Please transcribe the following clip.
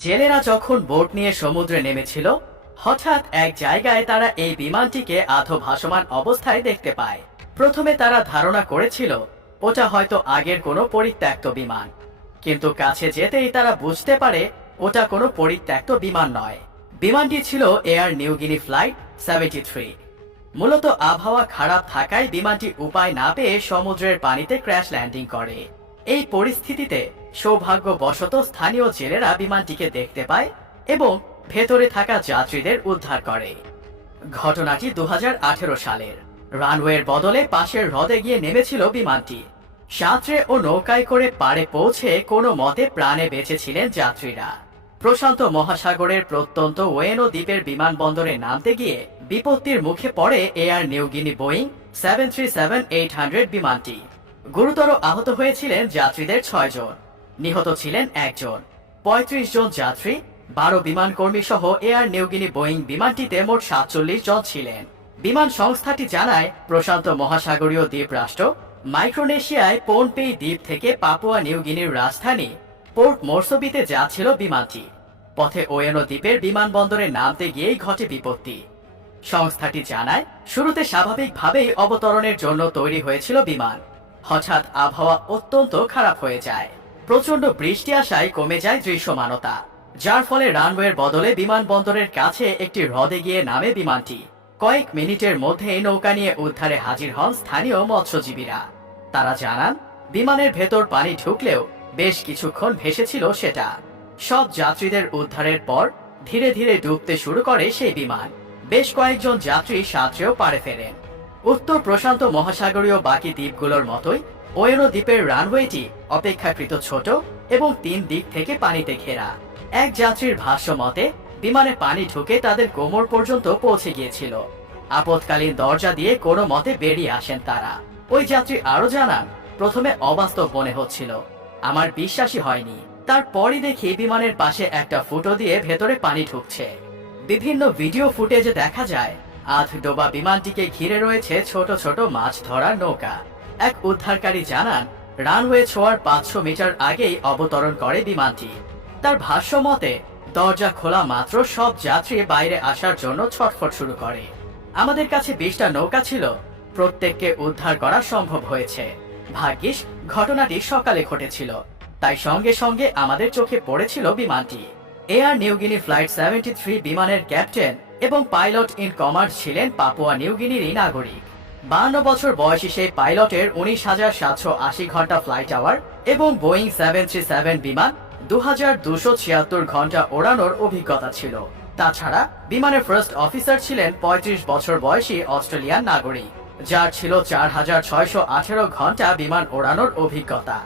জেলেরা যখন বোট নিয়ে সমুদ্রে নেমেছিল, হঠাৎ এক জায়গায় তারা এই বিমানটিকে আধো ভাসমান অবস্থায় দেখতে পায়। প্রথমে তারা ধারণা করেছিল ওটা হয়তো আগের কোনো পরিত্যক্ত বিমান, কিন্তু কাছে যেতেই তারা বুঝতে পারে ওটা কোনো পরিত্যক্ত বিমান নয়। বিমানটি ছিল এয়ার নিউগিনি ফ্লাইট 73। মূলত আবহাওয়া খারাপ থাকায় বিমানটি উপায় না পেয়ে সমুদ্রের পানিতে ক্র্যাশ ল্যান্ডিং করে। এই পরিস্থিতিতে সৌভাগ্যবশত স্থানীয় জেলেরা বিমানটিকে দেখতে পায় এবং ভেতরে থাকা যাত্রীদের উদ্ধার করে। ঘটনাটি 2018 সালের। রানওয়ের বদলে পাশের হ্রদে গিয়ে নেমেছিল বিমানটি। সাঁতরে ও নৌকায় করে পাড়ে পৌঁছে কোনো মতে প্রাণে বেঁচেছিলেন যাত্রীরা। প্রশান্ত মহাসাগরের প্রত্যন্ত ওয়েনো দ্বীপের বিমানবন্দরে নামতে গিয়ে বিপত্তির মুখে পড়ে এয়ার নিউগিনি বোয়িং 737-800 বিমানটি। গুরুতর আহত হয়েছিলেন যাত্রীদের 6 জন, নিহত ছিলেন 1 জন। 35 জন যাত্রী, 12 বিমান কর্মী সহ এয়ার নিউগিনি বোয়িং বিমানটিতে মোট 47 জন ছিলেন। বিমান সংস্থাটি জানায়, প্রশান্ত মহাসাগরীয় দ্বীপ রাষ্ট্র মাইক্রোনেশিয়ায় পোনপেই দ্বীপ থেকে পাপুয়া নিউগিনির রাজধানী পোর্ট মোরসবিতে যাচ্ছিল বিমানটি। পথে ওয়েনো দ্বীপের বিমানবন্দরে নামতে গিয়েই ঘটে বিপত্তি। সংস্থাটি জানায়, শুরুতে স্বাভাবিকভাবেই অবতরণের জন্য তৈরি হয়েছিল বিমান। হঠাৎ আবহাওয়া অত্যন্ত খারাপ হয়ে যায়। প্রচন্ড বৃষ্টি আসায় কমে যায় দৃশ্যমানতা, যার ফলে রানওয়ের বদলে বিমানবন্দরের কাছে একটি হ্রদে গিয়ে নামে বিমানটি। কয়েক মিনিটের মধ্যেই নৌকা নিয়ে উদ্ধারে হাজির হন স্থানীয় মৎস্যজীবীরা। তারা জানান, বিমানের ভেতর পানি ঢুকলেও বেশ কিছুক্ষণ ভেসেছিল সেটা। সব যাত্রীদের উদ্ধারের পর ধীরে ধীরে ডুবতে শুরু করে সেই বিমান। বেশ কয়েকজন যাত্রী সাঁতরেও পাড়ে ফেরেন। উত্তর প্রশান্ত মহাসাগরীয় বাকি দ্বীপগুলোর মতোই ওয়েনো দ্বীপের রানওয়েটি অপেক্ষাকৃত ছোট এবং 3 দিক থেকে পানিতে ঘেরা। এক যাত্রীর ভাষ্য মতে, বিমানে পানি ঢুকে তাদের কোমর পর্যন্ত পৌঁছে গিয়েছিল। আপৎকালীন দরজা দিয়ে কোনো মতে বেরিয়ে আসেন তারা। ওই যাত্রী আরো জানান, প্রথমে অবাস্তব মনে হচ্ছিল, আমার বিশ্বাসই হয়নি। তারপরই দেখি বিমানের পাশে একটা ফুটো দিয়ে ভেতরে পানি ঢুকছে। বিভিন্ন ভিডিও ফুটেজে দেখা যায় আধ ডোবা বিমানটিকে ঘিরে রয়েছে ছোট ছোট মাছ ধরার নৌকা। এক উদ্ধারকারী জানান, রানওয়ে ছোঁয়ার 500 মিটার আগেই অবতরণ করে বিমানটি। তার ভাষ্য মতে, দরজা খোলা মাত্র সব যাত্রী বাইরে আসার জন্য ছটফট শুরু করে। আমাদের কাছে 20টা নৌকা ছিল, প্রত্যেককে উদ্ধার করা সম্ভব হয়েছে। ভাগ্যিস ঘটনাটি সকালে ঘটেছিল, তাই সঙ্গে সঙ্গে আমাদের চোখে পড়েছিল বিমানটি। এয়ার নিউগিনি ফ্লাইট 73 বিমানের ক্যাপ্টেন এবং পাইলট ইন কমান্ড ছিলেন পাপুয়া নিউগিনিরই নাগরিক। 52 বছর বয়সী সেই পাইলটের 19,780 ঘন্টা ফ্লাইট আওয়ার এবং বোয়িং 737 বিমান 2276 ঘন্টা ওড়ানোর অভিজ্ঞতা ছিল। তাছাড়া বিমানের ফার্স্ট অফিসার ছিলেন 35 বছর বয়সী অস্ট্রেলিয়ান নাগরিক, যার ছিল 4618 ঘন্টা বিমান ওড়ানোর অভিজ্ঞতা।